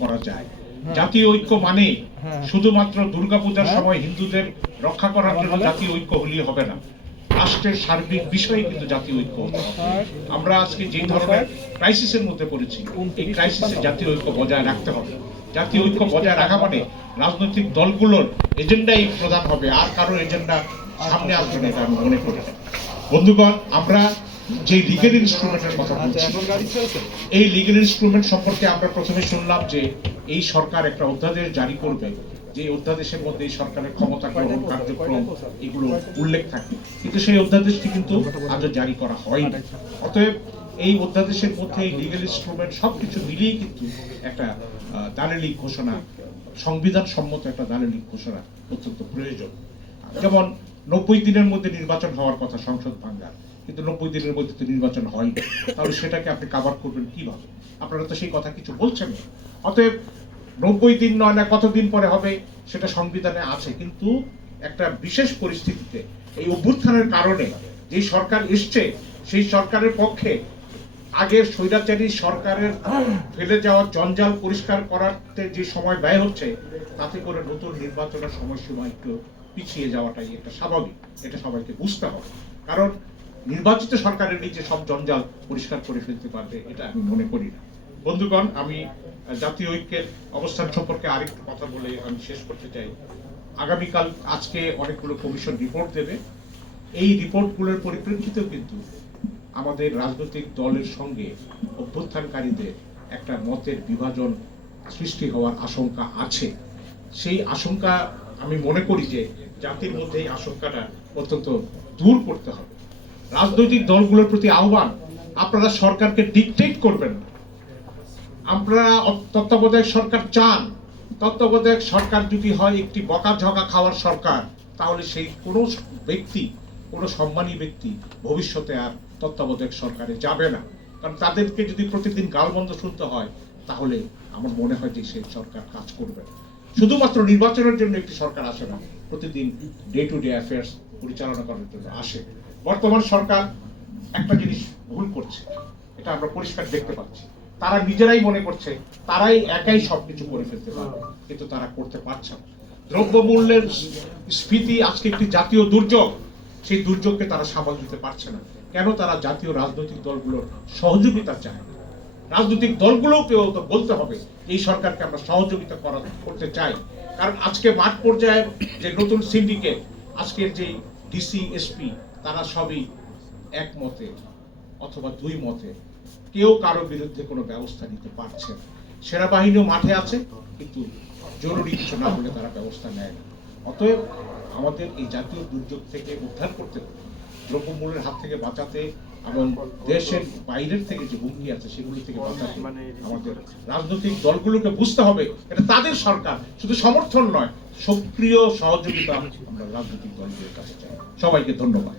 করা যায় জাতীয় ঐক্য মানে হ্যাঁ। শুধুমাত্র দুর্গাপূজার হ্যাঁ। সময় হিন্দুদের রক্ষা করার জন্য জাতীয় ঐক্য হলেই হবে না রাষ্ট্রের সার্বিক বিষয়ে কিন্তু জাতীয় ঐক্য। আমরা আজকে যে ধরনের ক্রাইসিসের মধ্যে পড়েছি এই ক্রাইসিসে জাতীয় ঐক্য বজায় রাখতে হবে জাতীয় ঐক্য বজায় রাখা মানে রাজনৈতিক দলগুলোর এজেন্ডাই প্রধান হবে আর কারও এজেন্ডা সামনে আসবে না এটা আমি মনে করি। বন্ধুগণ আমরা যে লিগেল ইনস্ট্রুমেন্টের কথা আচ্ছা বলছি। এই লিগেল ইনস্ট্রুমেন্ট সম্পর্কে আমরা প্রথমে শুনলাম যে এই সরকার একটা অধ্যাদেশ জারি করবে যে অধ্যাদেশের মধ্যে এই সরকারের ক্ষমতা গ্রহণ কার্যক্রম এগুলো উল্লেখ থাকে। কিন্তু সেই অধ্যাদেশটি কিন্তু আজও জারি করা হয়নি। অতএব এই অধ্যাদেশের মধ্যে এই লিগেল ইনস্ট্রুমেন্ট সবকিছু মিলিয়ে কিন্তু একটা আহ, দালালি ঘোষণা সংবিধান সম্মত একটা দালালি ঘোষণা অত্যন্ত প্রয়োজন। যেমন নব্বই দিনের মধ্যে নির্বাচন হওয়ার কথা সংসদ ভাঙ্গার কিন্তু নব্বই দিনের মধ্যে তো নির্বাচন হয়নি তাহলে সেটাকে আপনি কাভার করবেন কীভাবে? আপনারা তো সেই কথা কিছু বলছেন না। অতএব নব্বই দিন নয় না কতদিন পরে হবে সেটা সংবিধানে আছে। কিন্তু একটা বিশেষ পরিস্থিতিতে এই অভ্যুত্থানের কারণে যে সরকার এসছে, সেই সরকারের পক্ষে আগের স্বৈরাচারী সরকারের ফেলে যাওয়া জঞ্জাল পরিষ্কার করাতে যে সময় ব্যয় হচ্ছে, তাতে করে নতুন নির্বাচনের সময়সীমা একটু পিছিয়ে যাওয়াটাই এটা স্বাভাবিক। এটা সবাইকে বুঝতে হবে। কারণ নির্বাচিত সরকারের নিচে সব জঞ্জাল পরিষ্কার করে ফেলতে পারবে, এটা আমি মনে করি না। বন্ধুগণ, আমি জাতীয় ঐক্যের অবস্থান সম্পর্কে আরেকটু কথা বলে আমি শেষ করতে চাই। আগামীকাল আজকে অনেকগুলো কমিশন রিপোর্ট দেবে। এই রিপোর্টগুলোর পরিপ্রেক্ষিতেও কিন্তু আমাদের রাজনৈতিক দলের সঙ্গে অভ্যুত্থানকারীদের একটা মতের বিভাজন সৃষ্টি হওয়ার আশঙ্কা আছে। সেই আশঙ্কা আমি মনে করি যে জাতির মধ্যে এই আশঙ্কাটা অত্যন্ত দূর করতে হবে। রাজনৈতিক দলগুলোর প্রতি আহ্বান, আপনারা সরকারকে ডিকটেট করবেন। আপনারা তত্ত্বাবধায়ক সরকার চান। তত্ত্বাবধায়ক সরকার যদি হয় একটি বকাঝকা খাওয়ার সরকার, তাহলে সেই কোনো ব্যক্তি, কোনো সম্মানী ব্যক্তি ভবিষ্যতে আর তত্ত্বাবধায়ক সরকারে যাবে না। কারণ তাদেরকে যদি প্রতিদিন গালমন্দ শুনতে হয়, তাহলে আমার মনে হয় যে সেই সরকার কাজ করবে। শুধুমাত্র নির্বাচনের জন্য একটি সরকার আসে না, প্রতিদিন ডে টু ডে অ্যাফেয়ার্স পরিচালনা করার জন্য আসে। বর্তমান সরকার একটা জিনিস ভুল করছে, এটা আমরা পরিষ্কার দেখতে পাচ্ছি। তারা নিজেরাই মনে করছে, তারাই একাই সবকিছু করে ফেলতে পারবে, কিন্তু তারা করতে পারছে না। দ্রব্যমূল্যের স্ফীতি আজকে একটি জাতীয় দুর্যোগ, সেই দুর্যোগকে তারা সামাল দিতে পারছে না। কেন তারা জাতীয় রাজনৈতিক দলগুলোর সহযোগিতা চায় না? রাজনৈতিক দলগুলোকেও তো বলতে হবে এই সরকারকে আমরা সহযোগিতা করা, করতে চাই। কারণ আজকে মাঠ পর্যায়ে যে নতুন সিন্ডিকেট আজকের যে ডিসি এসপি তারা সবই একমতে অথবা দুই মতে কেউ কারও বিরুদ্ধে কোনো ব্যবস্থা নিতে পারছে না। সেনাবাহিনীও মাঠে আছে কিন্তু জরুরি কিছু না হলে তারা ব্যবস্থা নেয় না। অতএব আমাদের এই জাতীয় দুর্যোগ থেকে উদ্ধার করতে দ্রব্যমূল্যের হাত থেকে বাঁচাতে এবং দেশের বাইরের থেকে যে হুমকি আছে সেগুলি থেকে বাঁচাতে আমাদের রাজনৈতিক দলগুলোকে বুঝতে হবে। এটা তাদের সরকার শুধু সমর্থন নয় সক্রিয় সহযোগিতা আমরা রাজনৈতিক দলগুলোর কাছে চাই। সবাইকে ধন্যবাদ।